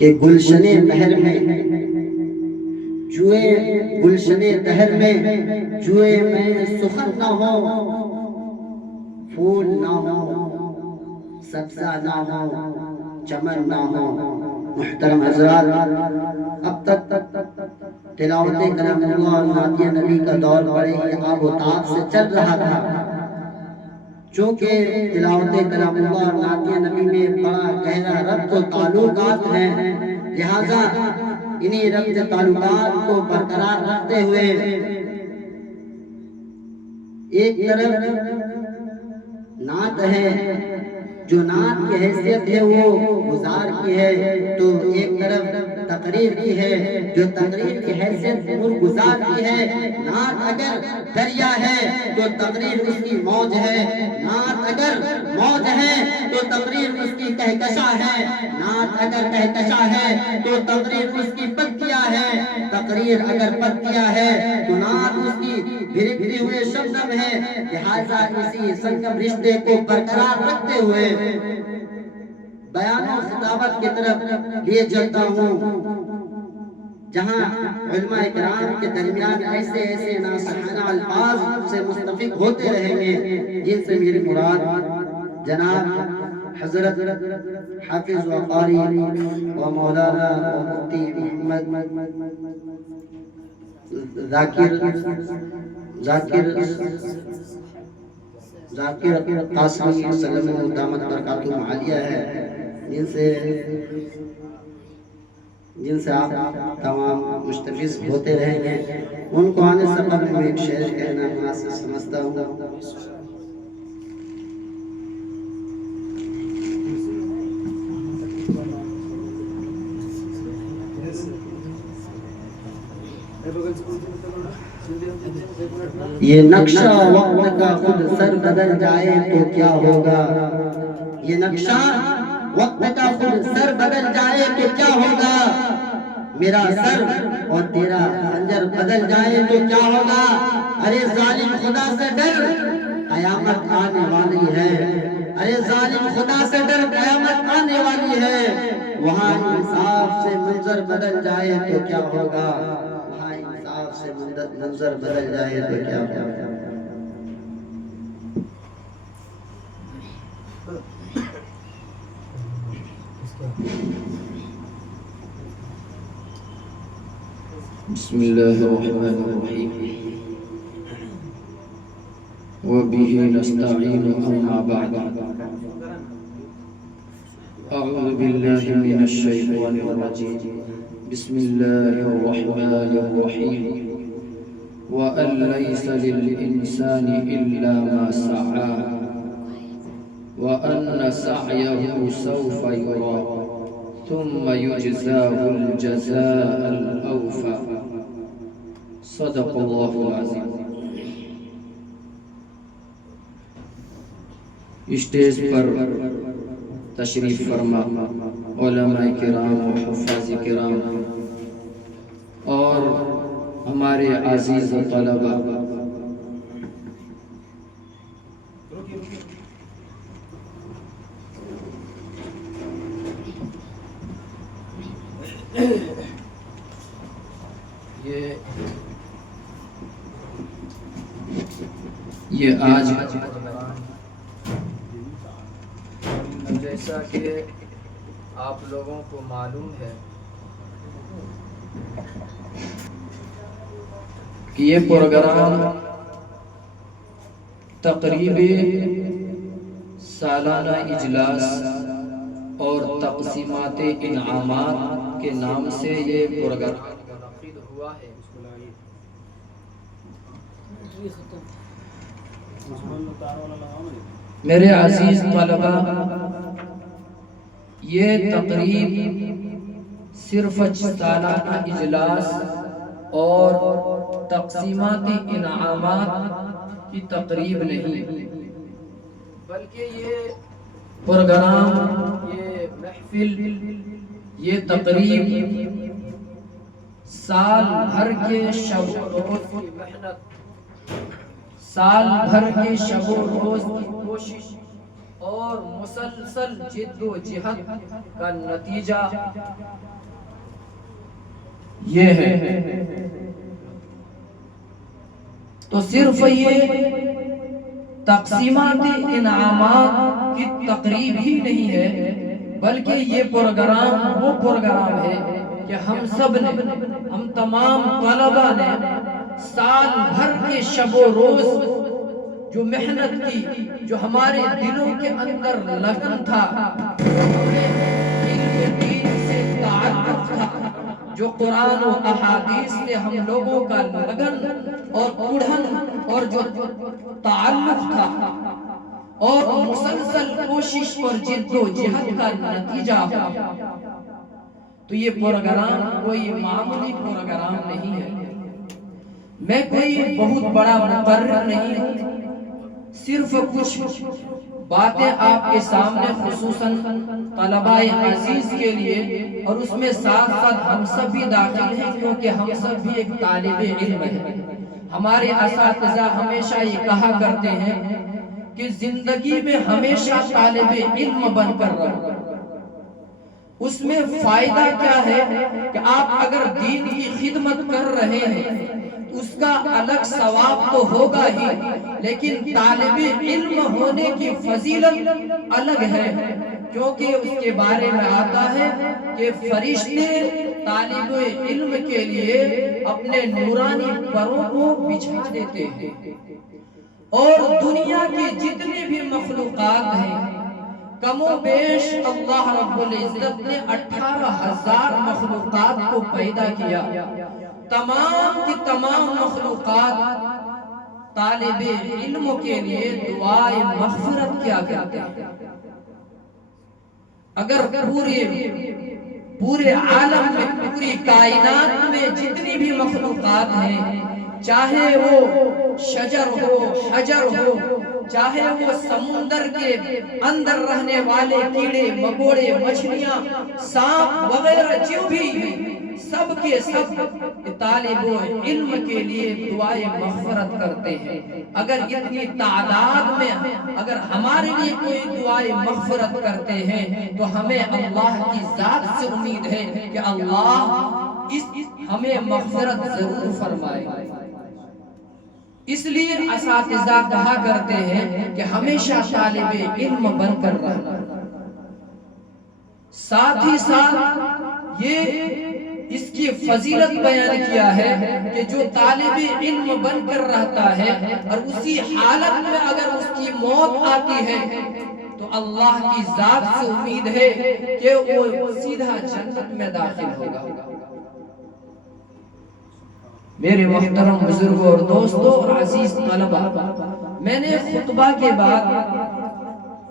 کہ گلشن بہر میں جوئے گلشن دہر میں جوئے میں سخن نہ ہو، پھول نہ ہو، سبزہ نہ ہو، چمن نہ ہو۔ محترم حضرات، اب تک تلاوت کلام اللہ اور نعت نبی کا دور بڑے ہی آب و تاب سے چل رہا تھا۔ چونکہ تلاوت کلام اللہ اور نعت نبی میں بڑا گہرا ربط و تعلقات ہیں، لہذا انہی ربط تعلقات کو برقرار رکھتے ہوئے ایک طرف نعت ہے جو نعت کی حیثیت ہے وہ گزار کی ہے، تو ایک طرف تقریر کی ہے جو تقریر کی حیثیت گزار کی ہے۔ نعت اگر دریا ہے تو تقریر اس کی موج ہے، نعت اگر موج ہے تو تقریر اس کی کہکشاں ہے، نعت اگر کہکشاں ہے تو تقریر اس کی پتیاں ہے، تقریر اگر پتیاں ہے تو نعت اس کی بھڑکتے ہوئے شبنم ہے۔ لہذا اسی سنگم رشتے کو برقرار رکھتے ہوئے بیان و خطابت کی طرف لیے چلتا ہوں، جہاں علماء کرام کے درمیان ایسے ایسے ناصحانہ الفاظ سے مستفیض ہوتے رہیں گے جن سے میری مراد جناب حضرت حافظ و قاری و مولانا و مفتی محمد ذاکر قاسمی سلم دامت برکاتہ عالیہ ہے، جن سے آپ تمام مستفیض ہوتے رہیں گے۔ ان کو آنے سے قبل میں ایک شعر کہنا مناسب سمجھتا ہوں۔ یہ نقشہ وقت کا خود سر بدل جائے تو کیا ہوگا، یہ نقشہ وقت کا خود سر بدل جائے تو کیا ہوگا، میرا سر اور تیرا خنجر بدل جائے تو کیا ہوگا۔ ارے ظالم خدا سے ڈر، قیامت آنے والی ہے، ارے ظالم خدا سے ڈر، قیامت آنے والی ہے۔ وہاں انصاف سے منظر بدل جائے تو کیا ہوگا، وہاں انصاف سے منظر بدل جائے تو کیا ہوگا۔ بسم اللہ الرحمن الرحیم وبه نستعین اما بعد اعوذ باللہ من الشیطان الرجیم بسم اللہ الرحمن الرحیم وَأَن لَيْسَ لِلْإِنسَانِ إِلَّا مَا سَعَى وَأَنَّ سَعْيَهُ سَوْفَ يُرَى ثُمَّ يُجْزَاهُ الْجَزَاءَ الْأَوْفَى۔ صدق اللہ العظیم۔ اسٹیج پر تشریف فرما علماء کرام و حفاظ کرام اور ہمارے عزیز طلبہ، یہ آج جیسا کہ آپ لوگوں کو معلوم ہے کہ یہ پروگرام تقریب سالانہ اجلاس اور تقسیمات انعامات کے نام سے یہ پروگرام منعقد ہوا ہے۔ میرے عزیز طلبہ، یہ تقریب صرف سالانہ اجلاس اور تقسیمات انعامات کی تقریب نہیں، بلکہ یہ پروگرام، یہ محفل، یہ تقریب سال بھر کے شب و روز کی محنت، سال بھر کے شب و روز کی کوشش اور مسلسل جد و جہد کا نتیجہ یہ ہے۔ تو صرف یہ تقسیمات انعامات کی تقریب ہی نہیں ہے، بلکہ یہ پروگرام وہ پروگرام ہے کہ ہم سب نے، ہم تمام طلباء نے سال بھر کے شب و روز جو محنت کی، جو ہمارے دلوں کے اندر لگن تھا، علم دین سے تعلق تھا، جو قرآن و احادیث سے ہم لوگوں کا لگن اور اڑھن اور جو تعلق تھا، اور مسلسل کوشش اور جد و جہد کا نتیجہ، تو یہ پروگرام کوئی معمولی پروگرام نہیں ہے۔ میں کوئی بہت بڑا مقرر نہیں ہوں، صرف کچھ باتیں آپ کے سامنے خصوصاً طلباء عزیز کے لیے، اور اس میں ساتھ ساتھ ہم سب بھی داخل ہیں، کیونکہ ہم سب بھی ایک طالب علم ہیں۔ ہمارے اساتذہ ہمیشہ یہ کہا کرتے ہیں کہ زندگی میں ہمیشہ طالب علم بن کر رہو۔ اس میں فائدہ کیا ہے کہ آپ اگر دین کی خدمت کر رہے ہیں اس کا الگ ثواب تو ہوگا ہی، لیکن طالب علم ہونے کی فضیلت الگ ہے، کیونکہ اس کے بارے میں آتا ہے کہ فرشتے طالب علم کے لیے اپنے نورانی پروں کو بچھا دیتے ہیں، اور دنیا کی جتنے بھی مخلوقات ہیں، کم و بیش اللہ رب العزت نے 18,000 مخلوقات کو پیدا کیا، تمام کی تمام مخلوقات طالب علم کے لیے دعائے مغفرت کیا کرتے ہیں۔ اگر پورے عالم میں، پوری کائنات میں جتنی بھی مخلوقات ہیں، چاہے وہ شجر ہو، حجر ہو، چاہے وہ سمندر کے اندر رہنے والے کیڑے مکوڑے، مچھلیاں، سانپ وغیرہ جو بھی ہیں، سب کے سب طالب علم کے لیے دعائے مغفرت کرتے ہیں۔ اگر اتنی تعداد میں اگر ہمارے لیے کوئی دعائے مغفرت کرتے ہیں تو ہمیں اللہ کی ذات سے امید ہے کہ اللہ ہمیں مغفرت ضرور فرمائے۔ اس لیے اساتذہ کہا کرتے ہیں کہ ہمیشہ طالب علم بن کر رہنا۔ ساتھ ہی ساتھ یہ اس کی فضیلت بیان کیا ہے کہ جو طالب علم بن کر رہتا ہے اور اسی حالت میں اگر اس کی موت آتی ہے تو اللہ کی ذات سے امید ہے کہ وہ سیدھا جنت میں داخل ہوگا۔ میرے محترم بزرگوں اور دوستوں اور عزیز طلبہ، میں نے خطبہ کے بعد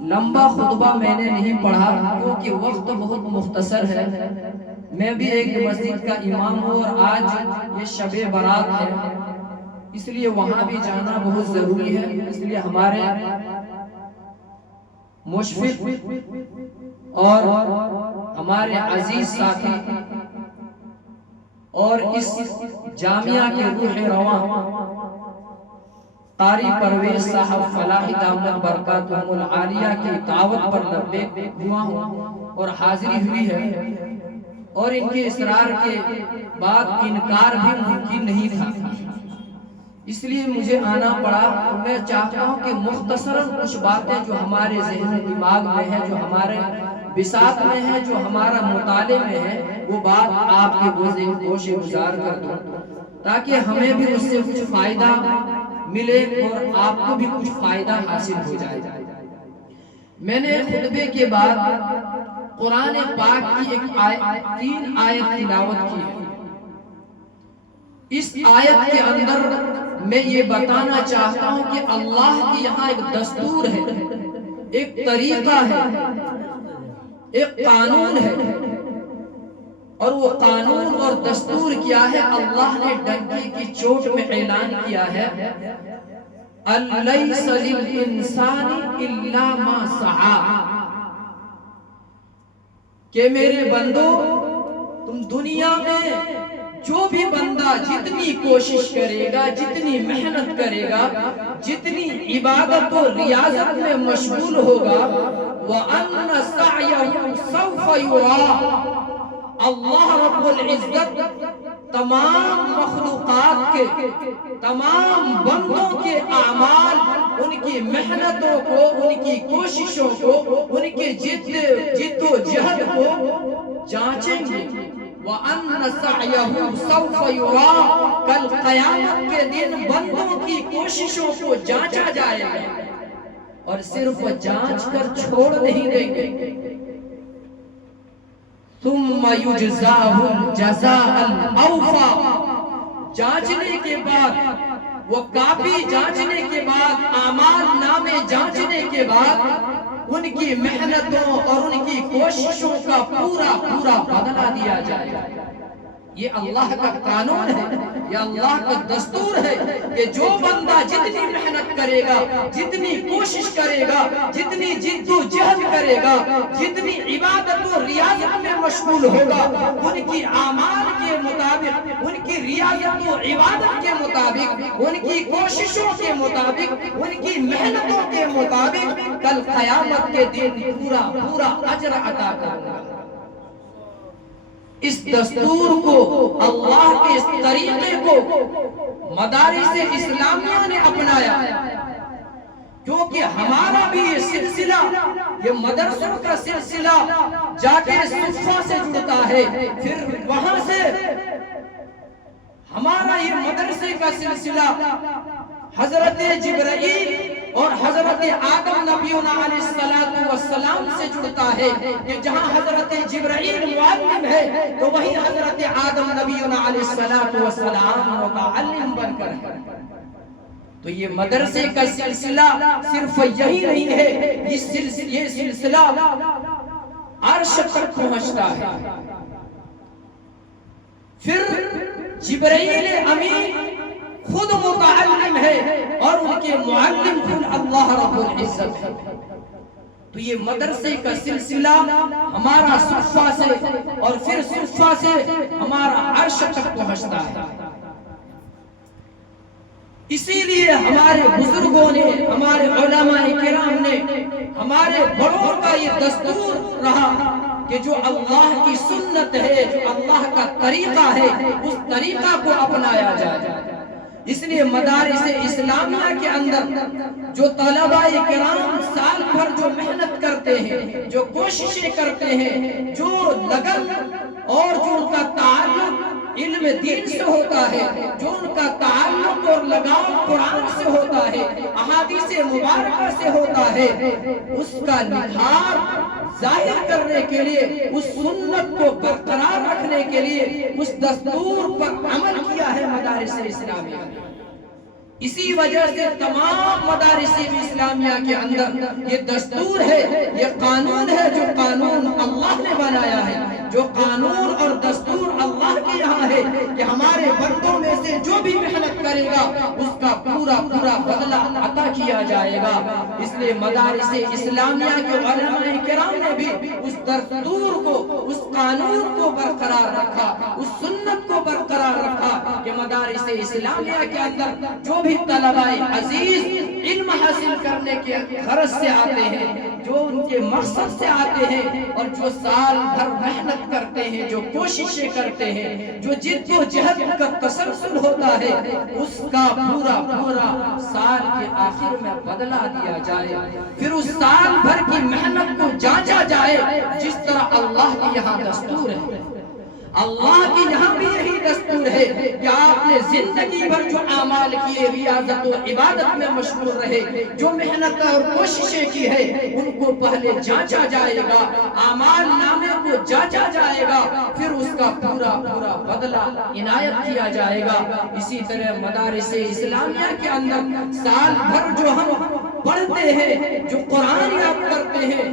لمبا خطبہ میں نے نہیں پڑھا کیونکہ وقت بہت مختصر ہے۔ میں بھی ایک مسجد کا امام ہوں اور آج یہ شب برات ہے، اس لیے وہاں بھی جانا بہت ضروری ہے۔ اس لیے ہمارے مشفق اور ہمارے عزیز ساتھی اور اس جامعہ کے روح رواں قاری پرویز صاحب فلاحی دامت برکاتہم العالیہ کی دعوت پر لبیک ہوا ہوں اور حاضری ہوئی ہے، اور ان کے اصرار کے بعد انکار بھی ممکن نہیں تھا، اس لیے مجھے آنا پڑا۔ میں چاہتا ہوں کہ مختصراً کچھ باتیں جو ہمارے ذہن و دماغ میں ہیں، جو ہمارے بساط میں ہے، جو ہمارا مطالعے میں ہے، وہ بات آپ کے گوش گزار کر دوں تاکہ ہمیں بھی اس سے کچھ فائدہ ملے اور آپ کو بھی کچھ فائدہ حاصل ہو جائے۔ میں نے خطبے کے بعد قرآن پاک کی تین آیت تلاوت کی ہے۔ اس آیت کے اندر میں یہ بتانا چاہتا ہوں کہ اللہ کی یہاں ایک دستور ہے، ایک طریقہ ہے، ایک قانون ہے، اور وہ قانون اور دستور کیا ہے؟ اللہ نے ڈنکی کی چوٹ میں اعلان کیا ہے، الیس للانسان الا ما سعی، کہ میرے بندو تم دنیا میں جو بھی بندہ جتنی کوشش کرے گا، جتنی محنت کرے گا، جتنی عبادت و ریاضت میں مشغول ہوگا، وَأَنَّ سَعْيَهُ سَوْفَ يُرَى، اللہ رب العزت تمام مخلوقات کے، تمام بندوں کے اعمال، ان کی محنتوں کو، ان کی کوششوں کو، ان کے جد و جہد کو جانچیں گے۔ وَأَنَّ سَعْيَهُ سَوْفَ يُرَىٰ، کل قیامت کے دن بندوں کی کوششوں کو جانچا جائے گا، اور صرف جانچ کر چھوڑ نہیں دیں گے۔ ثُمَّ يُجْزَاهُ الْجَزَاءَ الْأَوْفَىٰ، جانچنے کے بعد، وہ کاپی جانچنے کے بعد، اعمال نامے جانچنے کے بعد، ان کی محنتوں اور ان کی کوششوں کا پورا پورا بدلہ دیا جائے گا۔ یہ اللہ کا قانون ہے، یہ اللہ کا دستور ہے کہ جو بندہ جتنی محنت کرے گا، جتنی کوشش کرے گا، جتنی جد و جہد کرے گا، جتنی عبادت و ریاضت میں مشغول ہوگا، ان کی اعمال کے مطابق، ان کی ریاضت و عبادت کے مطابق، ان کی کوششوں کے مطابق، ان کی محنتوں کے مطابق، کل قیامت کے دن پورا پورا اجر عطا کرے گا۔ اس دستور کو، اللہ کے اس طریقے کو مدارس اسلامیہ نے اپنایا، کیونکہ ہمارا بھی یہ سلسلہ، یہ مدرسوں کا سلسلہ جا کے صفہ سے جڑتا ہے، پھر وہاں سے ہمارا یہ مدرسے کا سلسلہ حضرت جبرائیل اور حضرت آدم نبینا علیہ السلام سے جڑتا ہے، کہ جہاں حضرت جبرائیل معلم ہے تو وہی حضرت آدم نبینا علیہ السلام متعلم بن کر ہے۔ تو یہ مدرسے کا سلسلہ صرف یہی نہیں ہے، یہ سلسلہ عرش تک پہنچتا ہے۔ پھر جبرائیل امین خود متعلم ہے، اور ان کے معلم خود اللہ رب العزت ہے۔ تو یہ مدرسے کا سلسلہ ہمارا صفہ سے، اور پھر صفہ سے ہمارا عرش تک پہنچتا ہے۔ اسی لیے ہمارے بزرگوں نے، ہمارے علماء کرام نے، ہمارے بڑوں کا یہ دستور رہا کہ جو اللہ کی سنت ہے، جو اللہ کا طریقہ ہے، اس طریقہ کو اپنایا جائے۔ اس لیے مدارس اسلامیہ کے اندر جو طلباء کرام سال بھر جو محنت کرتے ہیں، جو کوششیں کرتے ہیں، جو لگن اور جو ان کا تعلق علم دین سے ہوتا ہے، جو ان کا تعلق اور لگاؤ قرآن سے ہوتا ہے، احادیث مبارکہ سے ہوتا ہے، اس کا نکھار ظاہر کرنے کے لیے، اس سنت کو برقرار رکھنے کے لیے اس دستور پر عمل کیا ہے مدارس اسلامیہ۔ اسی وجہ سے تمام مدارس اسلامیہ کے اندر یہ دستور ہے، یہ قانون ہے، جو قانون اللہ نے بنایا ہے، جو قانون اور دستور اللہ کے یہاں ہے، کہ ہمارے بندوں میں سے جو بھی محنت کرے گا اس کا پورا پورا بدلہ عطا کیا جائے گا۔ اس لیے مدارس اسلامیہ کے علماء کرام نے بھی اس دستور کو، اس قانون کو برقرار رکھا، اس سنت کو برقرار رکھا، کہ مدارس اسلامیہ کے اندر جو بھی طلباء عزیز علم حاصل کرنے کے غرض سے آتے ہیں، جو ان کے مقصد سے آتے ہیں، اور جو سال بھر محنت کرتے ہیں، جو کوششیں کرتے ہیں، جو جد و جہد کا تسلسل ہوتا ہے، اس کا پورا پورا سال کے آخر میں بدلہ دیا جائے، پھر اس سال بھر کی محنت کو جانچا جائے، جس طرح اللہ کے یہاں دستور ہے۔ اللہ کی یہاں بھی یہی دستور ہے کہ آپ نے زندگی بھر جو اعمال کیے، ریاضت و عبادت میں مشغول رہے، جو محنت اور کوششیں کی ہے، ان کو پہلے جانچا جائے گا، اعمال نامے کو جانچا جائے گا، پھر اس کا پورا پورا بدلہ عنایت کیا جائے گا۔ اسی طرح مدارس اسلامیہ کے اندر سال بھر جو ہم پڑھتے ہیں، جو قرآن یاد کرتے ہیں،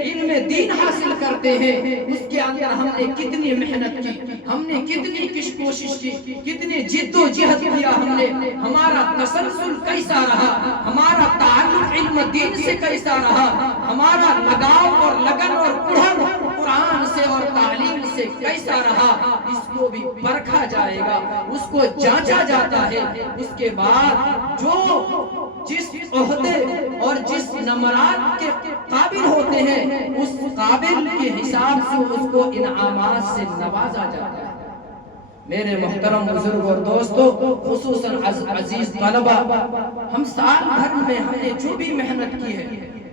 علم دین حاصل کرتے ہیں، اس کے اندر ہم نے کتنی محنت کی، ہم نے کتنی کوشش کی، کتنی جد و جہد کیا، ہم نے ہمارا تسلسل کیسا رہا، ہمارا تعلق علم دین سے کیسا رہا، ہمارا لگاؤ اور لگن اور قرآن سے اور تعلیم سے کیسا رہا، اس کو بھی پرکھا جائے گا، اس کو جانچا جاتا ہے۔ اس کے بعد جو جس عہدے اور جس نمرات کے قابل ہوتے ہیں، اس قابل کے حساب سے اس کو انعامات سے نوازا جاتا ہے۔ میرے محترم بزرگ اور دوستو، خصوصاً عزیز طلبہ، ہم سال بھر میں ہم نے جو بھی محنت کی ہے،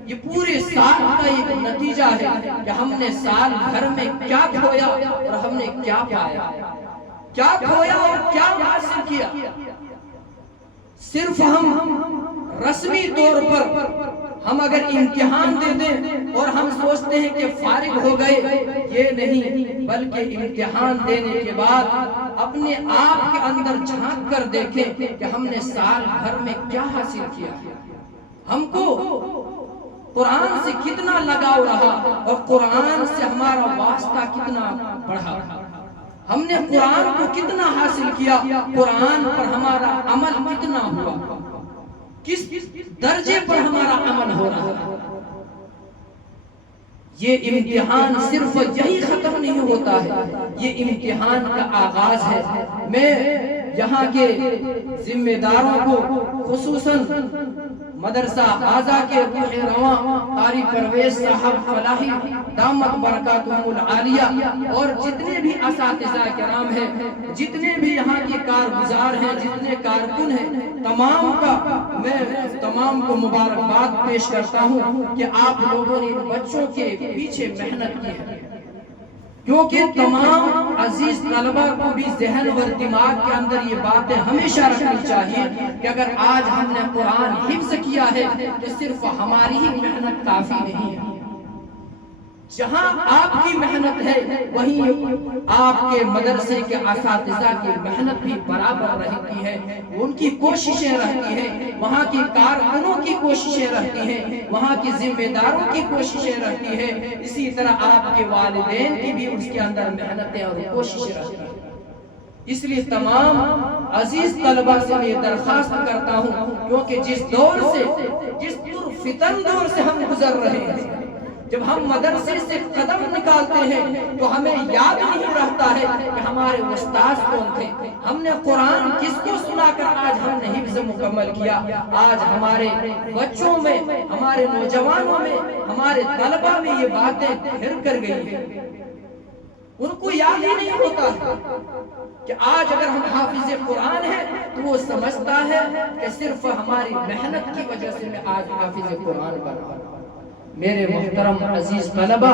یہ پورے سال کا ایک نتیجہ ہے کہ ہم نے سال بھر میں کیا کھویا اور ہم نے کیا پایا، کیا کھویا اور کیا حاصل کیا۔ صرف ہم رسمی طور پر ہم اگر امتحان دے دیں اور ہم سوچتے ہیں کہ فارغ ہو گئے، یہ نہیں، بلکہ امتحان دینے کے بعد اپنے آپ کے اندر جھانک کر دیکھیں کہ ہم نے سال بھر میں کیا حاصل کیا، ہم کو قرآن سے کتنا لگاؤ رہا اور قرآن سے ہمارا واسطہ کتنا بڑھا، ہم نے قرآن کو کتنا حاصل کیا، قرآن پر ہمارا عمل کتنا ہوا، کس درجے پر ہمارا عمل ہو رہا ہے۔ یہ امتحان صرف یہی ختم نہیں ہوتا ہے، یہ امتحان کا آغاز ہے۔ میں یہاں کے ذمہ داروں کو، خصوصاً مدرسہ آزا کے روح رواں قاری پرویز صاحب فلاحی دامت برکاتہم العالیہ، اور جتنے بھی اساتذہ کرام ہیں، جتنے بھی یہاں کے کارگزار ہیں، جتنے کارکن ہیں، تمام کا میں تمام کو مبارکباد پیش کرتا ہوں کہ آپ لوگوں نے ان بچوں کے پیچھے محنت کی ہے، کیونکہ تمام عزیز طلبہ کو بھی ذہن اور دماغ کے اندر یہ باتیں ہمیشہ رکھنی چاہیے کہ اگر آج ہم نے قرآن حفظ کیا ہے تو صرف ہماری ہی محنت کافی نہیں ہے، جہاں آپ کی محنت ہے وہیں آپ کے مدرسے کے اساتذہ کی محنت بھی برابر رہتی ہے، ان کی کوششیں رہتی ہیں، وہاں کی کارکنوں کی کوششیں رہتی ہیں، وہاں کی ذمہ داروں کی کوششیں رہتی ہیں، اسی طرح آپ کے والدین کی بھی اس کے اندر محنتیں اور کوششیں رہتی ہیں۔ اس لیے تمام عزیز طلبہ سے میں درخواست کرتا ہوں، کیونکہ جس دور سے، جس پرفتن دور سے ہم گزر رہے ہیں، جب ہم مدرسے سے قدم نکالتے ہیں تو ہمیں یاد نہیں رہتا ہے کہ ہمارے استاد کون تھے، ہم نے قرآن کس کو سنا کر آج ہم نے حفظ مکمل کیا۔ آج ہمارے بچوں میں، ہمارے نوجوانوں میں، ہمارے طلبہ میں یہ باتیں گھر کر گئی ہیں، ان کو یاد ہی نہیں ہوتا ہے کہ آج اگر ہم حافظ قرآن ہیں تو وہ سمجھتا ہے کہ صرف ہماری محنت کی وجہ سے میں آج حافظ قرآن بنا۔ میرے محترم عزیز طلبہ،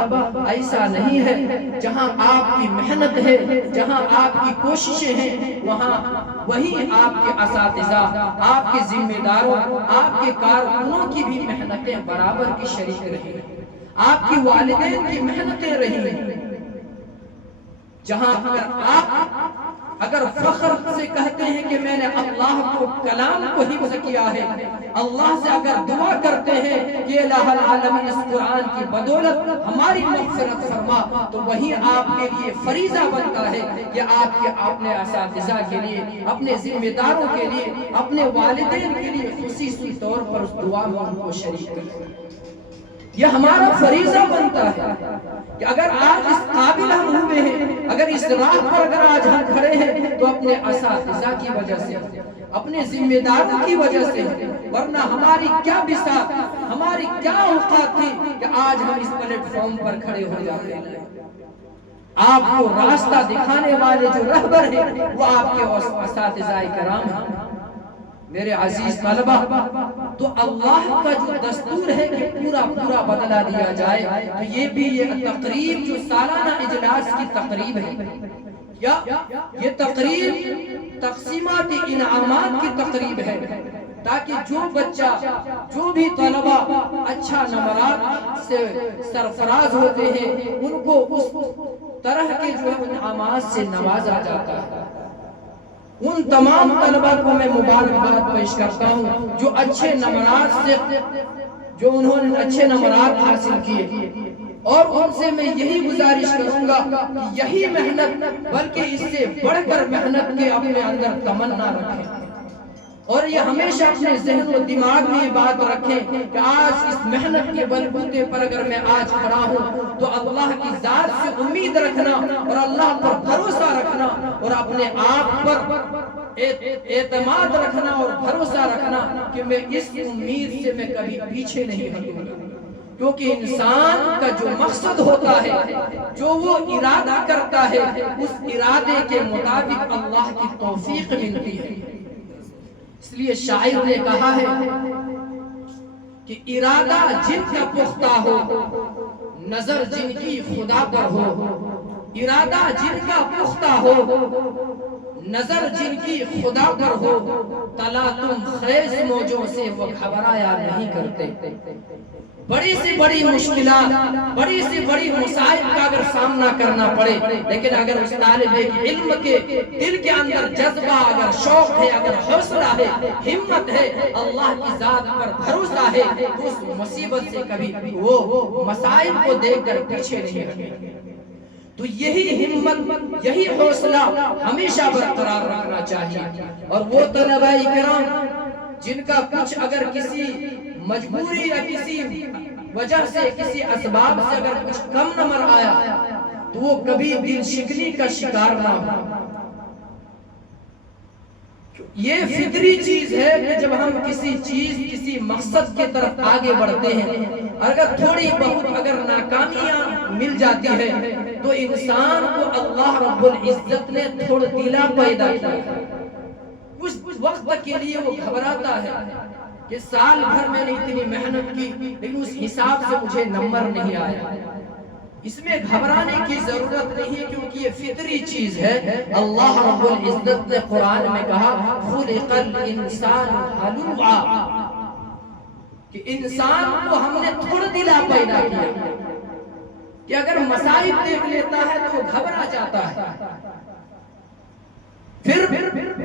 ایسا نہیں ہے، جہاں آپ کی محنت ہے، جہاں آپ کی کوششیں ہیں، وہاں وہی آپ کے اساتذہ، آپ کے ذمہ داروں، آپ کے کارکنوں کی بھی محنتیں برابر کی شریک رہی ہیں، آپ کی والدین کی محنتیں رہی ہیں۔ جہاں اگر فخر سے کہتے ہیں کہ میں نے اللہ کو کلام کو حفظ کیا ہے، اللہ سے اگر دعا کرتے ہیں کہ الہ العالمین اس قرآن کی بدولت ہماری مغفرت فرما، تو وہی آپ کے لیے فریضہ بنتا ہے کہ آپ کے اپنے اساتذہ کے لیے، اپنے ذمہ داروں کے لیے، اپنے والدین کے لیے خصوصی طور پر اس دعا میں ان کو شریک کریں۔ یہ ہمارا فریضہ بنتا ہے کہ اگر آج اس قابل ہم ہوئے ہیں، اگر اس راہ پر اگر آج ہم کھڑے ہیں تو اپنے اساتذہ کی وجہ سے، اپنے ذمہ داروں کی وجہ سے، ورنہ ہماری کیا بساط، ہماری کیا اوقات تھی کہ آج ہم اس پلیٹ فارم پر کھڑے ہو جاتے ہیں۔ آپ کو راستہ دکھانے والے جو رہبر ہیں وہ آپ کے اساتذہ کرام ہیں۔ میرے عزیز طلبہ، تو اللہ کا جو دستور ہے کہ پورا بدلہ دیا جائے، تو یہ بھی یہ تقریب جو سالانہ اجلاس کی تقریب ہے، یا یہ تقریب تقسیمات انعامات کی تقریب ہے، تاکہ جو بچہ، جو بھی طلبہ اچھا نمرات سے سرفراز ہوتے ہیں ان کو اس طرح کے جو انعامات سے نوازا جاتا ہے۔ ان تمام طلبہ کو میں مبارکباد پیش کرتا ہوں جو اچھے نمرات سے، جو انہوں نے اچھے نمرات حاصل کیے، اور ان سے میں یہی گزارش کروں گا کہ یہی محنت بلکہ اس سے بڑھ کر محنت کے اپنے اندر تمنا رکھیں، اور یہ ہمیشہ اپنے ذہن و دماغ میں یہ بات رکھیں کہ آج اس محنت کے بلبوتے پر اگر میں آج کھڑا ہوں تو اللہ کی ذات سے امید رکھنا اور اللہ پر بھروسہ رکھنا اور اپنے آپ پر اعتماد رکھنا اور بھروسہ رکھنا کہ میں اس امید سے میں کبھی پیچھے نہیں ہٹوں گا، کیونکہ انسان کا جو مقصد ہوتا ہے، جو وہ ارادہ کرتا ہے، اس ارادے کے مطابق اللہ کی توفیق ملتی ہے۔ اس لیے شاعر نے کہا ہے کہ ارادہ جن کا پختہ ہو، نظر جن کی خدا پر ہو۔ ارادہ جن کا پختہ ہو، نظر جن کی خدا پر ہو، تلا تم خیز موجوں سے وہ گھبرایا نہیں کرتے۔ بڑی سے بڑی مشکلات، بڑی سے بڑی مصائب کا اگر سامنا کرنا پڑے، لیکن اگر اس طالب علم کے دل کے اندر جذبہ، اگر شوق ہے، اگر حوصلہ ہے، ہمت ہے، اللہ کی ذات پر بھروسہ ہے، تو اس مصیبت سے کبھی وہ مصائب کو دیکھ کر پیچھے نہیں ہٹے۔ تو یہی ہمت، یہی حوصلہ ہمیشہ برقرار رکھنا چاہیے۔ اور وہ طلباء کرام جن کا کچھ اگر کسی مجبوری یا کسی وجہ سے، کسی اسباب سے اگر کچھ کم نمبر آیا، تو وہ کبھی دل شکنی کا شکار نہ ہو۔ یہ فطری چیز ہے کہ جب ہم کسی چیز، کسی مقصد کی طرف آگے بڑھتے ہیں، اگر تھوڑی بہت اگر ناکامیاں مل جاتی ہے، تو انسان کو اللہ رب العزت نے تھوڑا دلا پیدا کیا ہے۔ اس وقت کے لیے وہ گھبراتا ہے کہ سال بھر میں نے اتنی محنت کی، لیکن اس حساب سے مجھے نمبر نہیں آیا۔ اس میں گھبرانے کی ضرورت نہیں ہے، کیونکہ یہ فطری چیز ہے۔ اللہ رب العزت نے قرآن میں کہا خلق الانسان ہلوعا، کہ انسان کو ہم نے تھوڑا دلا پیدا کیا کہ اگر مصائب دیکھ لیتا ہے تو وہ گھبرا جاتا ہے۔ پھر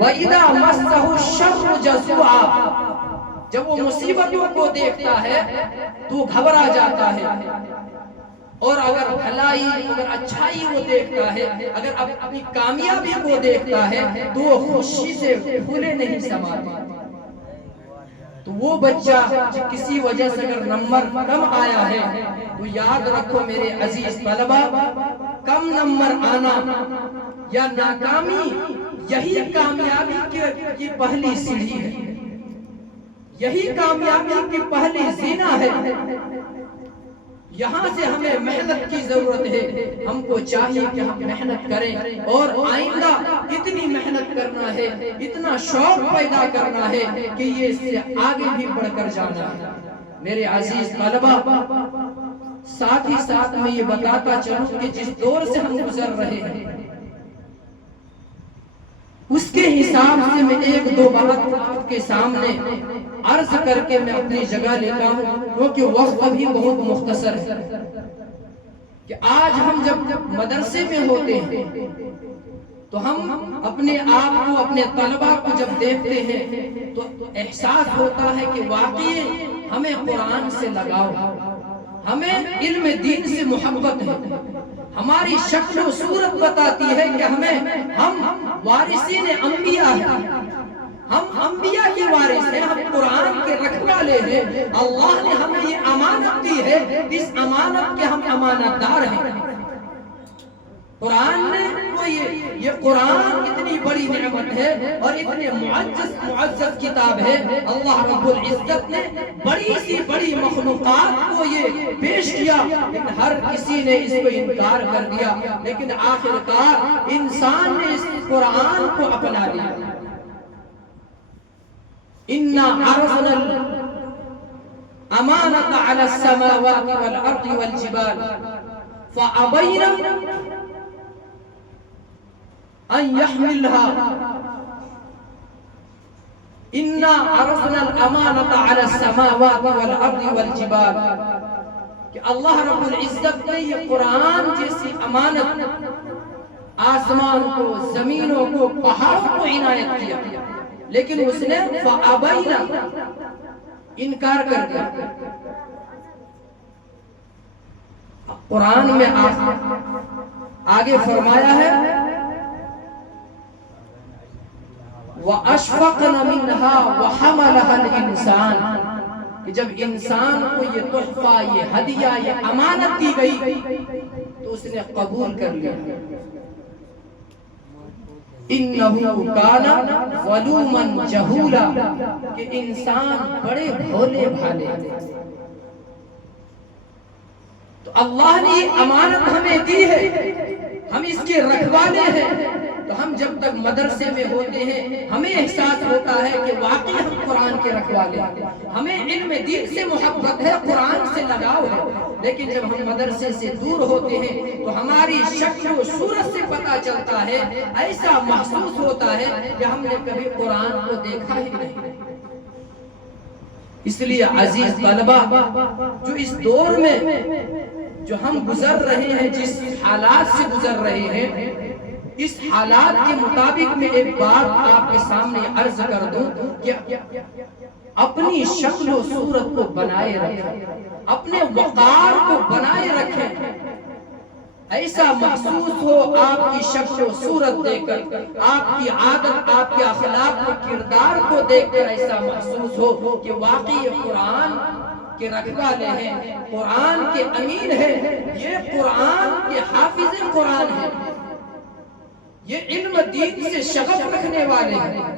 وَإِذَا مَسَّهُ الشَّرُّ جَزُوعًا، جب وہ مصیبتوں کو دیکھتا ہے تو گھبرا جاتا ہے۔ اور اگر بھلائی، اگر اچھائی وہ دیکھتا ہے، اگر اپنی کامیابی کو دیکھتا ہے، تو وہ خوشی سے پھولے نہیں سماتے۔ تو وہ بچہ کسی وجہ سے اگر نمبر کم آیا ہے، تو یاد رکھو میرے عزیز طلبہ، کم نمبر آنا یا ناکامی یہی کامیابی کی پہلی سیڑھی ہے، یہی کامیابی کی پہلی زینہ ہے۔ یہاں سے ہمیں محنت کی ضرورت ہے۔ ہم کو چاہیے کہ ہم محنت کریں، اور آئندہ اتنی محنت کرنا ہے، اتنا شوق پیدا کرنا ہے کہ یہ اس سے آگے بھی بڑھ کر جانا ہے۔ میرے عزیز طلبہ، ساتھ ہی ساتھ میں یہ بتاتا چلوں کہ جس دور سے ہم گزر رہے ہیں، اس کے حساب سے میں ایک دو بات آپ کے سامنے عرض کر کے میں اپنی جگہ لیتا ہوں، کیونکہ وقت بھی بہت مختصر ہے۔ کہ آج ہم جب مدرسے میں ہوتے ہیں تو ہم اپنے آپ کو، اپنے طلبہ کو جب دیکھتے ہیں تو احساس ہوتا ہے کہ واقعی ہمیں قرآن سے لگاؤ، ہمیں علم دین سے محبت ہے۔ ہماری شکل و صورت بتاتی ہے کہ ہم وارثین انبیاء ہیں، ہم انبیاء کے وارث ہیں، ہم قرآن کے رکھوالے ہیں۔ اللہ نے ہمیں یہ امانت دی ہے، اس امانت کے ہم امانت دار ہیں۔ قرآن نے یہ قرآن اتنی بڑی نعمت ہے اور اتنے معزز کتاب ہے۔ اللہ رب العزت نے بڑی سی بڑی مخلوقات کو یہ پیش کیا، لیکن ہر کسی نے اس کو انکار کر دیا، لیکن آخرکار انسان نے اس قرآن کو اپنا لیا۔ اِنَّا عَرَضْنَا الْأَمَانَةَ عَلَى السَّمَاوَاتِ وَالْأَرْضِ وَالْجِبَالِ فَأَبَيْنَ أَن يَحْمِلْهَا إِنَّا عَرَضْنَا الْأَمَانَةَ عَلَى السَّمَاوَاتِ وَالْأَرْضِ وَالْجِبَالِ، کہ اللہ رب العزت نے یہ قرآن جیسی امانت آسمان کو، زمینوں کو، پہاڑوں کو عنایت کیا، لیکن اس نے فَأَبَيْنَ انکار کر دیا۔ قرآن میں آگے فرمایا ہے وَأَشْفَقْنَ مِنْهَا وَحَمَلَهَا الْإِنسَانِ، کہ جب انسان کو یہ تحفہ، یہ ہدیہ، یہ امانت دی گئی تو اس نے قبول کر لیا۔ اِنَّهُ كَانَ ظَلُومًا جَهُولًا، کہ انسان بڑے بھولے بھالے، تو اللہ نے یہ امانت ہمیں دی ہے، ہم اس کے رکھوالے ہیں. تو ہم جب تک مدرسے میں ہوتے ہیں ہمیں احساس ہوتا ہے کہ واقعی ہم قرآن کے رکھوالے ہیں، ہمیں علم دین سے محبت ہے، قرآن سے لگاؤ ہے. لیکن جب ہم مدرسے سے دور ہوتے ہیں تو ہماری شکل و صورت سے پتہ چلتا ہے، ایسا محسوس ہوتا ہے کہ ہم نے کبھی قرآن کو دیکھا ہی نہیں. اس لیے عزیز طلبہ، جو اس دور میں جو ہم گزر رہے ہیں، جس حالات سے گزر رہے ہیں، اس حالات کے مطابق میں ایک بات آپ کے سامنے عرض کر دوں کہ اپنی شکل و صورت کو بنائے رکھیں، اپنے وقار کو بنائے رکھیں. ایسا محسوس ہو آپ کی شکل و صورت دیکھ کر، آپ کی عادت، آپ کے اخلاق و کردار کو دیکھ کر ایسا محسوس ہو کہ واقعی قرآن کے رکھوالے ہیں، قرآن کے امین ہیں، یہ قرآن کے حافظ قرآن ہیں، یہ علم دین سے شغف رکھنے والے ہیں.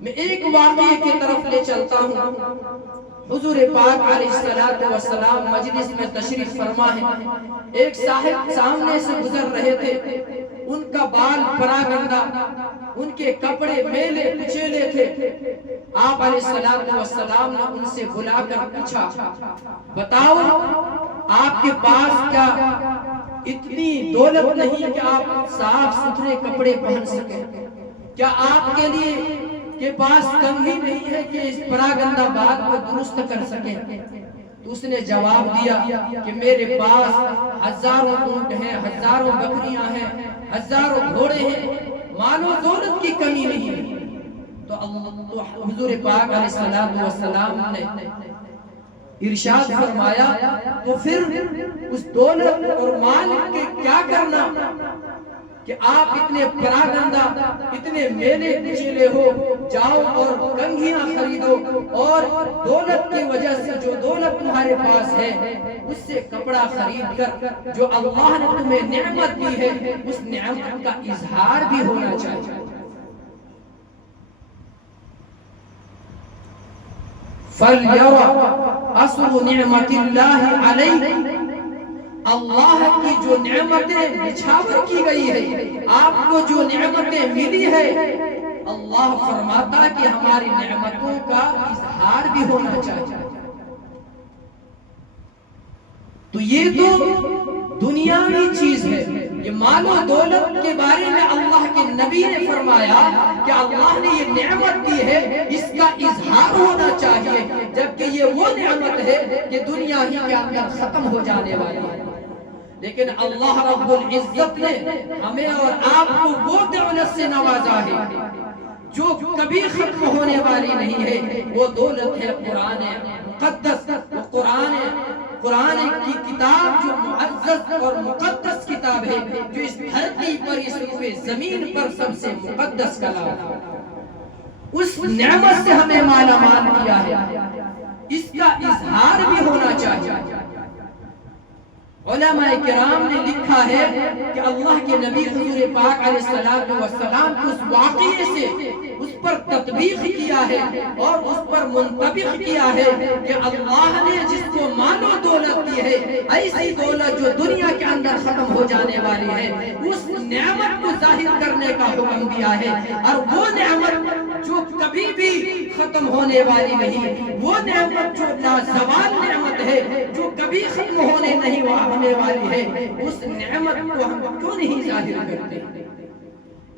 میں ایک واقعے کی طرف لے چلتا ہوں. حضور پاک علیہ السلام مجلس میں تشریف فرما ہے. ایک صاحب سامنے سے گزر رہے تھے، ان کا بال پراگندہ، ان کے کپڑے میلے کچیلے تھے. آپ علیہ السلام نے ان سے بلا کر پوچھا، بتاؤ آپ کے پاس کیا اتنی دولت نہیں کہ آپ صاف ستھرے کپڑے پہن سکیں؟ کیا آپ کے لیے کے پاس کنگھی نہیں ہے کہ اس پراگندہ بال کو درست کر سکیں؟ تو اس نے جواب دیا کہ میرے پاس ہزاروں اونٹ ہیں، ہزاروں بکریاں ہیں، ہزاروں گھوڑے ہیں، مال و دولت کی کمی نہیں ہے. تو حضور پاک علیہ السلام نے ارشاد فرمایا، تو پھر اس دولت اور مال کے کیا کرنا کہ آپ اتنے پراگندہ، اتنے میلے کچیلے ہو، جاؤ اور کنگھیاں خریدو، اور دولت کی وجہ سے جو دولت تمہارے پاس ہے اس سے کپڑا خرید کر جو اللہ نے تمہیں نعمت دی ہے اس نعمت کا اظہار بھی ہونا چاہیے. فَلْيَرَ أَثَرَ نِعْمَةِ اللَّهِ عَلَيْهِ، اللہ کی جو نعمتیں نچھاور کی گئی ہے، آپ کو جو نعمتیں ملی ہے، اللہ فرماتا کہ ہماری نعمتوں کا اظہار بھی ہونا چاہیے. تو یہ تو دنیاوی چیز ہے. یہ مال و دولت کے بارے میں اللہ کے نبی نے فرمایا کہ اللہ نے یہ نعمت دی ہے، اس کا اظہار ہونا چاہیے، جبکہ یہ وہ نعمت ہے کہ دنیا ہی کے اندر ختم ہو جانے والی ہے. لیکن اللہ رب العزت نے ہمیں اور آپ کو وہ دولت سے نوازا ہے جو کبھی ختم ہونے والی نہیں ہے. وہ دولت ہے قرآن مقدس. قرآن کی کتاب جو معزز اور مقدس کتاب ہے، جو اس دھرتی پر، اس روئے زمین پر سب سے مقدس کلام ہے. اس نعمت سے ہمیں مالا مال کیا ہے، اس کا اظہار بھی ہونا چاہیے. علماء کرام نے لکھا ہے کہ اللہ کے نبی حضور پاک علیہ السلام کو اس واقعے سے اس پر تطبیق کیا ہے اور اس پر منطبق کیا ہے کہ اللہ نے جس کو مال و دولت دی ہے، ایسی دولت جو دنیا کے اندر ختم ہو جانے والی ہے، اس نعمت کو ظاہر کرنے کا حکم دیا ہے. اور وہ نعمت جو کبھی بھی ختم ہونے والی نہیں، وہ نعمت جو لازوال نعمت ہے، جو کبھی ختم ہونے نہیں والی ہے، اس نعمت کو ہم کیوں نہیں ظاہر کرتے؟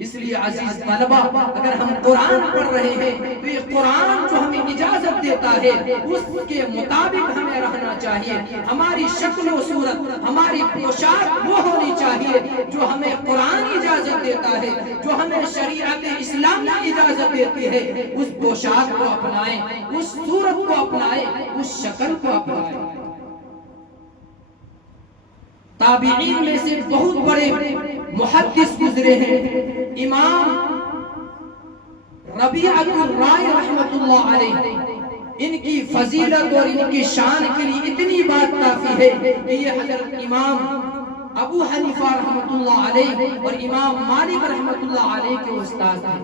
اس لیے عزیز طلبہ، اگر ہم قرآن پڑھ رہے ہیں تو یہ قرآن جو ہمیں اجازت دیتا ہے اس کے مطابق ہمیں رہنا چاہیے. ہماری شکل و صورت، ہماری پوشاک وہ ہونی چاہیے جو ہمیں قرآن اجازت دیتا ہے، جو ہمیں شریعت اسلام اجازت دیتی ہے. اس پوشاک کو اپنائیں، اس صورت کو اپنائیں، اس شکل کو اپنائیں. تابعین میں سے بہت بڑے محدث گزرے ہیں. امام ربیعۃ الرائے رحمت اللہ علیہ، ان کی فضیلت اور ان کی شان کے لیے اتنی بات کافی ہے کہ یہ حضرت امام ابو حنیفہ رحمت اللہ علیہ اور امام مالک رحمت اللہ علیہ کے استاد ہیں.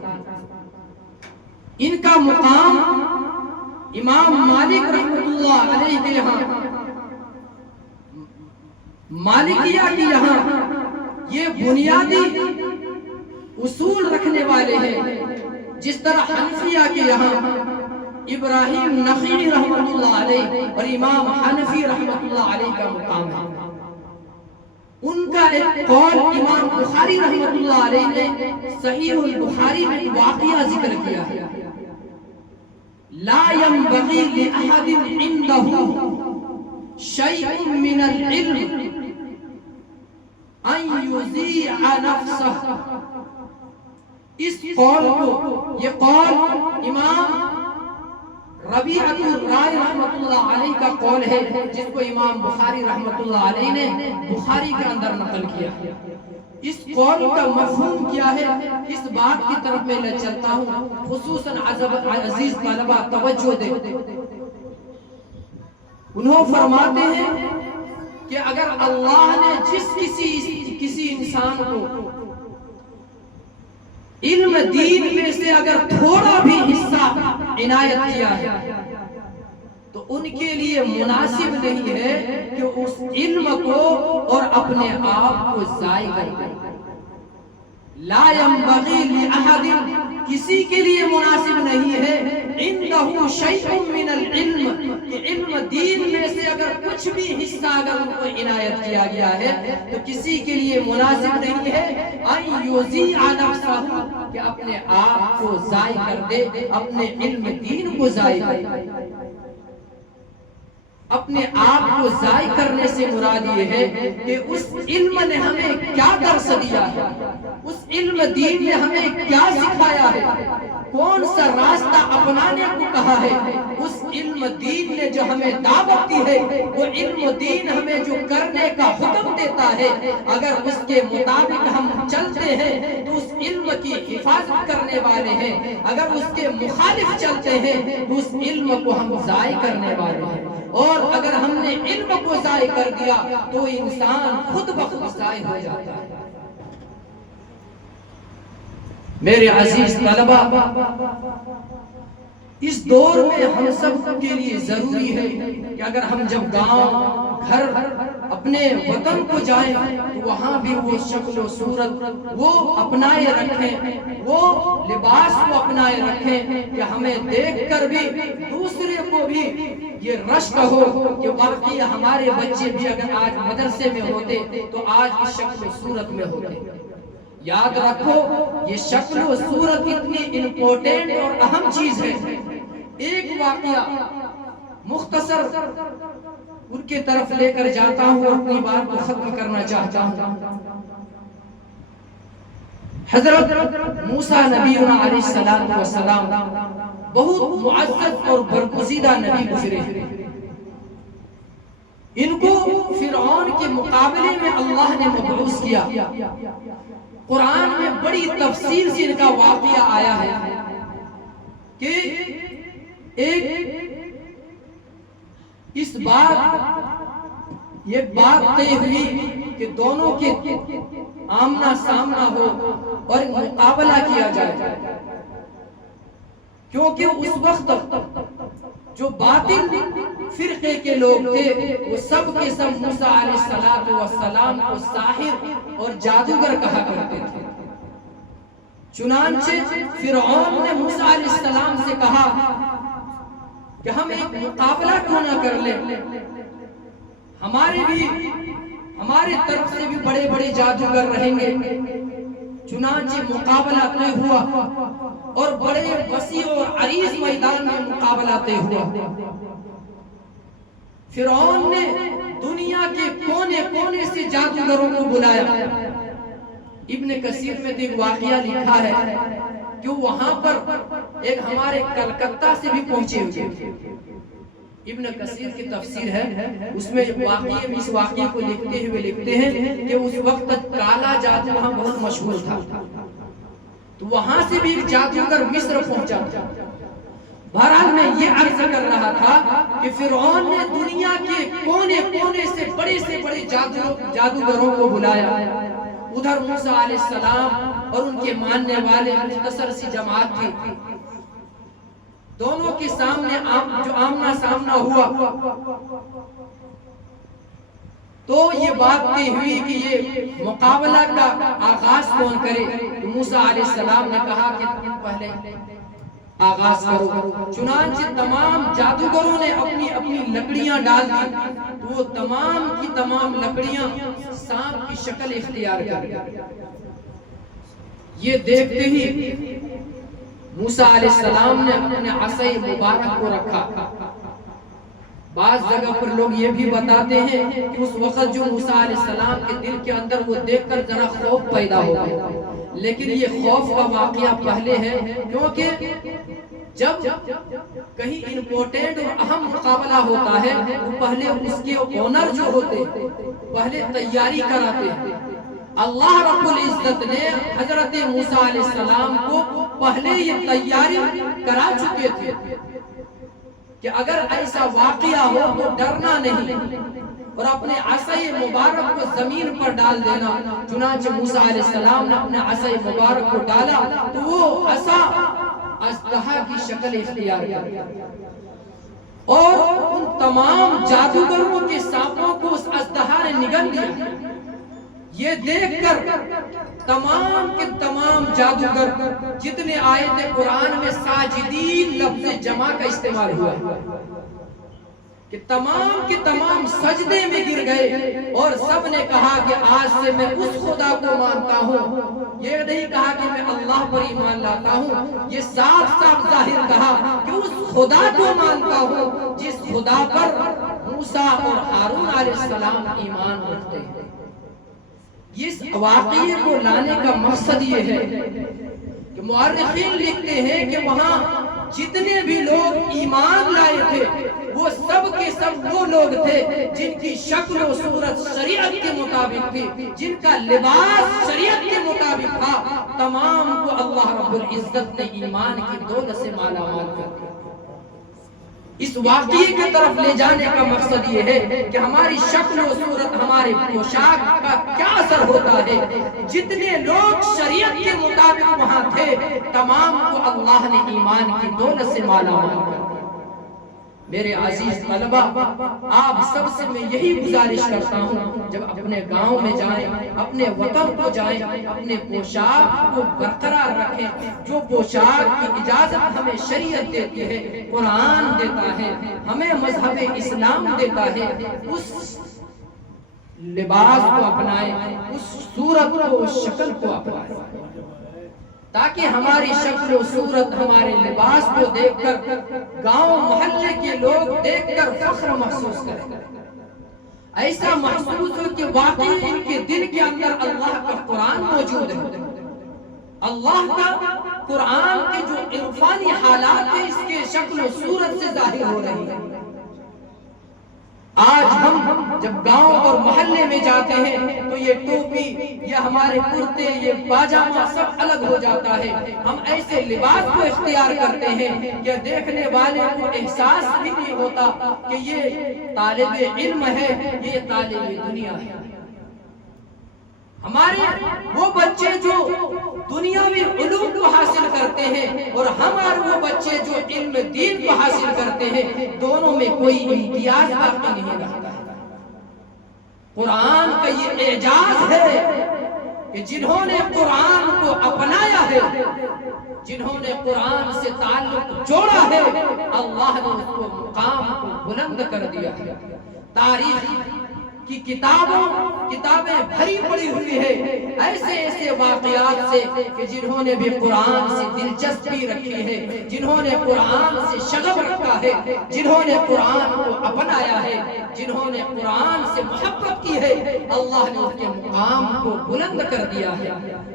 ان کا مقام امام مالک رحمت اللہ علیہ کے یہاں مالکیہ کی یہاں یہ بنیادی اصول رکھنے والے ہیں، جس طرح حنفیہ کے یہاں ابراہیم نخعی رحمۃ اللہ علیہ اور امام حنفی رحمۃ اللہ علیہ کا مقام ہے۔ ان کا ایک قول امام بخاری رحمۃ اللہ علیہ نے صحیح البخاری میں واقعہ ذکر کیا ہے، لا ينبغي لأحد عنده شيء من العلم ان يذيع نفسه۔ اس قول کو، یہ قول امام ربیعۃ الرائے رحمۃ اللہ علیہ کا قول ہے، جس کو امام بخاری رحمۃ اللہ علیہ نے بخاری کے اندر نقل کیا۔ اس قول کا مفہوم کیا ہے، اس بات کی طرف میں لے چلتا ہوں، خصوصاً عزیز طلبہ توجہ دیں۔ انہوں فرماتے ہیں کہ اگر اللہ نے کسی انسان کو علم دین میں سے اگر تھوڑا بھی حصہ عنایت کیا ہے تو ان کے لیے مناسب نہیں ہے کہ اس علم کو اور اپنے آپ کو ضائع کر دیں۔ لا ينبغي لأحد، کسی کے لیے مناسب نہیں ہے، عنده شيء من العلم، کہ علم دین میں سے اگر کچھ بھی حصہ اگر ان کو عنایت کیا گیا ہے تو کسی کے لیے مناسب نہیں ہے ان يذيع نفسه، کہ اپنے آپ کو ضائع کر دے، اپنے علم دین کو ضائع کر دے۔ اپنے آپ کو ضائع کرنے سے مراد یہ ہے کہ اس علم نے ہمیں کیا درس دیا ہے، اس علم دین نے ہمیں کیا سکھایا ہے، کون سا راستہ اپنانے کو کہا ہے، اس علم دین نے جو ہمیں دعوت دی ہے، وہ علم دین ہمیں جو کرنے کا حکم دیتا ہے، اگر اس کے مطابق ہم چلتے ہیں تو اس علم کی حفاظت کرنے والے ہیں، اگر اس کے مخالف چلتے ہیں تو اس علم کو ہم ضائع کرنے والے ہیں، اور اگر ہم نے علم کو ضائع کر دیا تو انسان خود بخود ضائع ہو جاتا ہے۔ میرے عزیز طلبہ، اس دور میں ہم سب کے لیے ضروری ہے کہ اگر ہم جب گاؤں گھر اپنے وطن کو جائیں تو وہاں بھی وہ شکل و صورت وہ اپنائے رکھیں، وہ لباس کو اپنائے رکھیں کہ ہمیں دیکھ کر بھی دوسرے کو بھی یہ رشک ہو کہ واقعی ہمارے بچے بھی اگر آج مدرسے میں ہوتے تو آج اس شکل و صورت میں ہوتے۔ یاد رکھو یہ شکل و صورت اتنی امپورٹنٹ اور اہم چیز ہے۔ ایک واقعہ مختصر ان کے طرف لے کر جاتا ہوں اور اپنی بات کو ختم کرنا چاہتا ہوں۔ حضرت موسیٰ نبینا علیہ السلام بہت معزز اور برگزیدہ نبی گزرے، ان کو فرعون کے مقابلے میں اللہ نے مبعوث کیا۔ قرآن میں بڑی تفصیل سے ان کا واقعہ آیا ہے کہ ایک اس بات یہ بات طے ہوئی کہ دونوں کے آمنا سامنا ہو اور مقابلہ کیا جائے، کیونکہ اس وقت جو باطل فرقے کے لوگ تھے وہ سب کے سب موسیٰ علیہ السلام کو ساحر اور جادوگر کہا کرتے تھے۔ چنانچہ فرعون نے موسیٰ علیہ السلام سے کہا کہ ہم ایک مقابلہ کیوں نہ کر لیں، ہمارے طرف سے بھی بڑے بڑے جادوگر رہیں گے۔ چنانچہ مقابلہ طے ہوا اور بڑے وسیع اور عریض میدان میں مقابلہ طے ہوا۔ فرعون نے دنیا کے کونے کونے سے جادوگروں کو بلایا۔ ابن کثیر میں ایک واقعہ لکھا ہے کہ وہاں پر ایک ہمارے کلکتہ سے بھی پہنچے ہوئے تھے۔ ابن کثیر کی تفسیر ہے، اس میں اس واقعے کو لکھتے ہیں کہ اس وقت کالا جادو وہاں بہت مشہور تھا، تو وہاں سے بھی ایک جادوگر مصر پہنچا تھا۔ بہرحال میں یہ عرض کر رہا تھا کہ فرعون نے دنیا کے کونے کونے سے بڑے جادوگروں کو بلایا۔ ادھر موسیٰ علیہ السلام اور ان کے ماننے والے مختصر سی جماعت تھی، دونوں کے سامنے جو آمنا سامنا ہوا تو یہ بات طے ہوئی کہ یہ مقابلہ کا آغاز کون کرے؟ تو موسیٰ علیہ السلام نے کہا کہ تم پہلے آغاز کرو۔ چنانچہ تمام جادوگروں نے اپنی اپنی لکڑیاں ڈال دی، تو وہ تمام کی تمام لکڑیاں سانپ کی شکل اختیار کر گئی۔ یہ دیکھتے ہی موسیٰ علیہ السلام نے اپنے عصا مبارک کو رکھا۔ بعض جگہ پر لوگ یہ بھی بتاتے ہیں کہ اس وقت جو موسیٰ علیہ السلام کے دل کے اندر وہ دیکھ کر ذرا خوف پیدا ہو گیا، لیکن یہ خوف کا واقعہ پہلے ہے، کیونکہ جب کہیں امپورٹنٹ اور اہم مقابلہ ہوتا ہے تو پہلے اس کے اونر جو ہوتے پہلے تیاری کراتے ہیں۔ اللہ رب العزت نے حضرت موسیٰ علیہ السلام کو پہلے یہ تیاری کرا چکے تھے کہ اگر ایسا واقعہ ہو تو ڈرنا نہیں اور اپنے عصا مبارک کو زمین پر ڈال دینا۔ چنانچہ موسیٰ علیہ السلام نے اپنے عصا مبارک کو ڈالا تو وہ عصا اژدہا کی شکل اختیار کر اور ان تمام جادوگروں کے سانپوں کو اس اژدہا نے نگل لیا۔ یہ دیکھ کر تمام کے تمام جادوگر جتنے آئے تھے، قرآن میں ساجدین لفظ جمع کا استعمال ہوا کہ تمام کے تمام سجدے میں گر گئے اور سب نے کہا کہ آج سے میں اس خدا کو مانتا ہوں۔ یہ نہیں کہا کہ میں اللہ پر ایمان لاتا ہوں، یہ صاف صاف ظاہر کہا کہ اس خدا کو مانتا ہوں جس خدا پر موسیٰ اور ہارون علیہ السلام ایمان رکھتے ہیں۔ اس واقعے کو لانے کا مقصد یہ ہے کہ مورخین لکھتے ہیں کہ وہاں جتنے بھی لوگ ایمان لائے تھے وہ سب کے سب وہ لوگ تھے جن کی شکل و صورت شریعت کے مطابق تھی، جن کا لباس شریعت کے مطابق تھا۔ تمام کو اللہ رب العزت نے ایمان کی دولت سے مالا مال کر دیا۔ اس واقعے کی طرف لے جانے کا مقصد یہ ہے کہ ہماری شکل و صورت، ہمارے پوشاک کا کیا اثر ہوتا ہے۔ جتنے لوگ شریعت کے مطابق وہاں تھے تمام کو اللہ نے ایمان کی دولت سے مالا مال کر دیا۔ میرے عزیز طلبہ، آپ سب سے میں یہی گزارش کرتا ہوں، جب اپنے گاؤں میں جائیں، اپنے وطن کو جائیں، اپنے پوشاک کو برقرار رکھیں۔ جو پوشاک کی اجازت ہمیں شریعت دیتی ہے، قرآن دیتا ہے، ہمیں مذہب اسلام دیتا ہے، اس لباس کو اپنائیں، اس صورت کو، اس شکل کو اپنائیں، تاکہ ہماری شکل و صورت، ہمارے لباس کو دیکھ کر گاؤں محلے کے لوگ دیکھ کر فخر محسوس کریں، ایسا محسوس ہو کہ واقعی ان کے دل کے اندر اللہ کا قرآن موجود ہے۔ اللہ کا قرآن کے جو عرفانی حالات ہیں اس کے شکل و صورت سے ظاہر ہو رہی ہے۔ آج ہم جب گاؤں اور محلے میں جاتے ہیں تو یہ ٹوپی، یہ ہمارے کرتے، یہ پاجامہ سب الگ ہو جاتا ہے۔ ہم ایسے لباس کو اختیار کرتے ہیں کہ دیکھنے والے کو احساس بھی نہیں ہوتا کہ یہ طالب علم ہے، یہ طالب دنیا ہے۔ ہمارے وہ بچے جو دنیاوی علوم کو حاصل کرتے ہیں اور ہمارے وہ بچے جو علم دین کو حاصل کرتے ہیں، دونوں میں کوئی امتیاز باقی نہیں رہتا ہے۔ قرآن کا یہ اعجاز ہے کہ جنہوں نے قرآن کو اپنایا ہے، جنہوں نے قرآن سے تعلق جوڑا ہے، اللہ نے اس کو مقام کو بلند کر دیا ہے۔ تاریخ کی کتابیں بھری پڑی ہوئی ہے ایسے ایسے واقعات سے کہ جنہوں نے بھی قرآن سے دلچسپی رکھی ہے، جنہوں نے قرآن سے شغف رکھا ہے، جنہوں نے قرآن کو اپنایا ہے، جنہوں نے قرآن سے محبت کی ہے، اللہ نے اس کے مقام کو بلند کر دیا ہے۔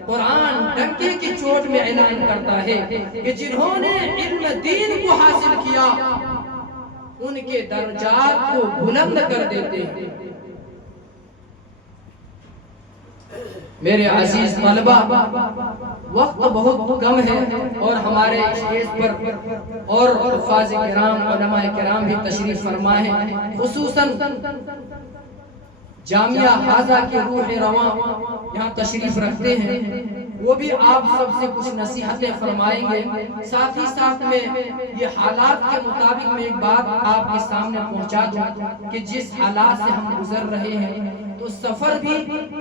قرآن ڈنکے کی چوٹ میں اعلان کرتا ہے کہ جنہوں نے علم دین کو حاصل کیا ان کے درجات کو بلند کر دیتے ہیں۔ میرے عزیز طلبہ، وقت بہت کم ہے اور ہمارے اسٹیج پر اور حفاظ کرام، علماء کرام بھی تشریف فرما ہیں، خصوصاً جامعہ حاضہ کے روح رواں یہاں تشریف رکھتے ہیں، وہ بھی آپ سب سے کچھ نصیحتیں فرمائیں گے۔ ساتھ ہی ساتھ میں یہ حالات کے مطابق میں ایک بات آپ کے سامنے پہنچا دوں کہ جس حالات سے ہم گزر رہے ہیں تو سفر بھی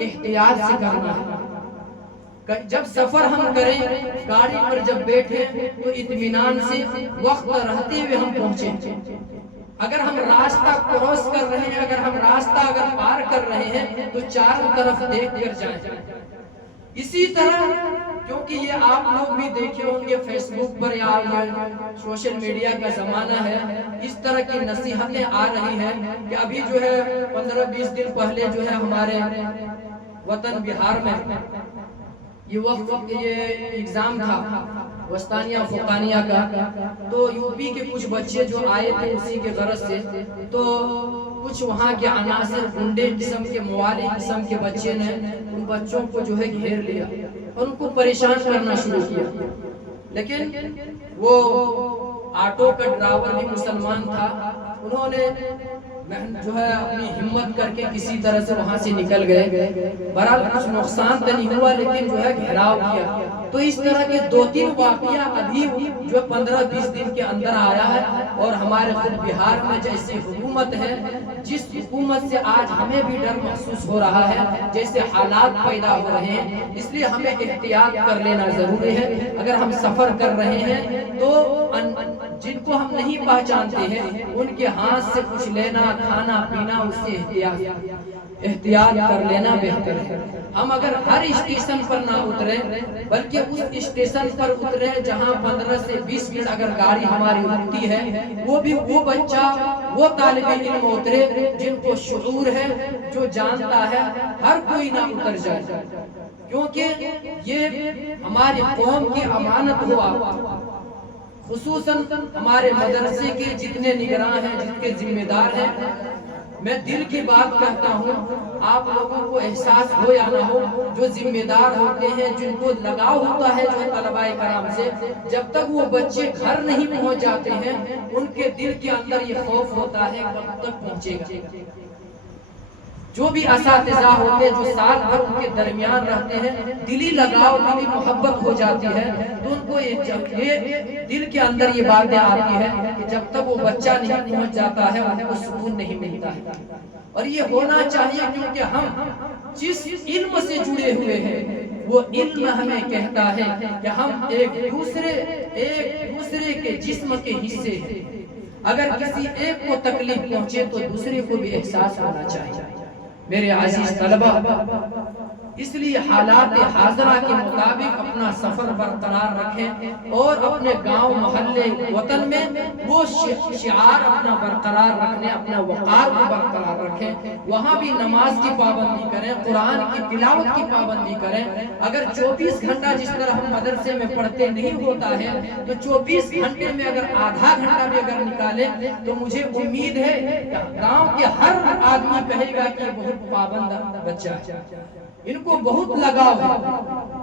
احتیاط سے کرنا ہے۔ جب سفر ہم کریں، گاڑی پر جب بیٹھے تو اطمینان سے وقت رہتے ہوئے ہم پہنچیں۔ اگر ہم راستہ کراس کر رہے ہیں، اگر ہم راستہ پار کر رہے ہیں تو چاروں طرف دیکھ کر جائیں۔ اسی طرح کیونکہ یہ آپ لوگ بھی دیکھے ہوں گے فیس بک پر یا سوشل میڈیا کا زمانہ ہے، اس طرح کی نصیحتیں آ رہی ہیں کہ ابھی جو ہے 15-20 دن پہلے جو ہے ہمارے وطن بہار میں یہ ایگزام تھا وسطانیہ فوقانیہ کا، تو یو پی کے کچھ بچے جو آئے تھے اسی کے غرض سے، تو کچھ وہاں کے عناصر گنڈے قسم کے موالی قسم کے بچے نے ان بچوں کو جو ہے گھیر لیا اور ان کو پریشان کرنا شروع کیا۔ لیکن وہ آٹو کا ڈرائیور بھی مسلمان تھا، انہوں نے جو ہے اپنی ہمت کر کے کسی طرح سے وہاں سے نکل گئے۔ بہرحال کچھ نقصان تو نہیں ہوا لیکن جو ہے گھیراؤ کیا۔ تو اس طرح کے 2-3 واقعہ ابھی جو 15-20 دن کے اندر آیا ہے، اور ہمارے خود بہار میں جیسی حکومت ہے، جس حکومت سے آج ہمیں بھی ڈر محسوس ہو رہا ہے، جیسے حالات پیدا ہو رہے ہیں، اس لیے ہمیں احتیاط کر لینا ضروری ہے۔ اگر ہم سفر کر رہے ہیں تو جن کو ہم نہیں پہچانتے ہیں ان کے ہاتھ سے کچھ لینا، کھانا پینا، اس سے احتیاط کر لینا بہتر ہے۔ ہم اگر ہر اسٹیشن پر نہ اترے بلکہ اس اسٹیشن پر اترے جہاں 15 سے 20 منٹ اگر گاڑی ہماری رکتی ہے، وہ بھی وہ بچہ، وہ طالب علم اترے جن کو شعور ہے، جو جانتا ہے، ہر کوئی نہ اتر جائے، کیونکہ یہ ہماری قوم کی امانت ہوا۔ خصوصاً ہمارے مدرسے کے جتنے نگراں ہیں، جن کے ذمہ دار ہیں، میں دل کی بات کہتا ہوں، آپ لوگوں کو احساس ہو یا نہ ہو، جو ذمہ دار ہوتے ہیں، جن کو لگاؤ ہوتا ہے جو طلباء کرام سے، جب تک وہ بچے گھر نہیں پہنچ جاتے ہیں ان کے دل کے اندر یہ خوف ہوتا ہے کب تک پہنچے گا۔ جو بھی اساتذہ ہوتے ہیں جو سال بھر ان کے درمیان رہتے ہیں، دلی لگاؤ، دلی محبت ہو جاتی ہے، تو ان کو یہ دل کے اندر یہ باتیں آتی ہے کہ جب تک وہ بچہ نہیں پہنچ جاتا ہے ان کو سکون نہیں ملتا ہے۔ اور یہ ہونا چاہیے، کیونکہ ہم جس علم سے جڑے ہوئے ہیں وہ علم ہمیں کہتا ہے کہ ہم ایک دوسرے کے جسم کے حصے ہیں۔ اگر کسی ایک کو تکلیف پہنچے تو دوسرے کو بھی احساس ہونا چاہیے۔ میرے عزیز طلبہ، اس لیے حالات حاضرہ کے مطابق اپنا سفر برقرار رکھیں اور اپنے گاؤں محلے وطن میں وہ شعار اپنا برقرار رکھنے، اپنا وقار کو برقرار رکھیں۔ وہاں بھی نماز کی پابندی کریں، قرآن کی تلاوت کی پابندی کریں۔ اگر 24 گھنٹہ جس طرح ہم مدرسے میں پڑھتے نہیں ہوتا ہے تو 24 گھنٹے میں اگر آدھا گھنٹہ بھی اگر نکالیں تو مجھے امید ہے کہ گاؤں کے ہر آدمی کہے گا کہ بہت پابند بچہ ہے، ان کو بہت لگاؤ ہے۔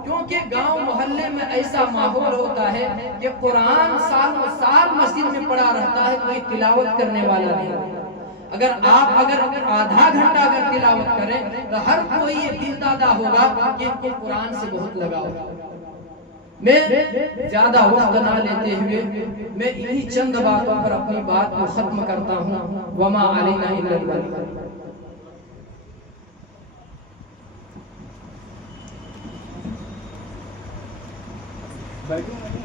کیونکہ گاؤں محلے میں ایسا ماحول ہوتا ہے کہ قرآن سال مسجد میں پڑا رہتا ہے، کوئی تلاوت کرنے والا نہیں۔ اگر آپ آدھا گھنٹہ اگر تلاوت کریں تو ہر کوئی یہ دل دادا ہوگا کہ ان کو قرآن سے بہت لگاؤ ہے۔ میں زیادہ وقت نہ لیتے ہوئے میں انہی چند باتوں پر اپنی بات کو ختم کرتا ہوں۔ وما علینا الا البلاغ۔ بیٹھو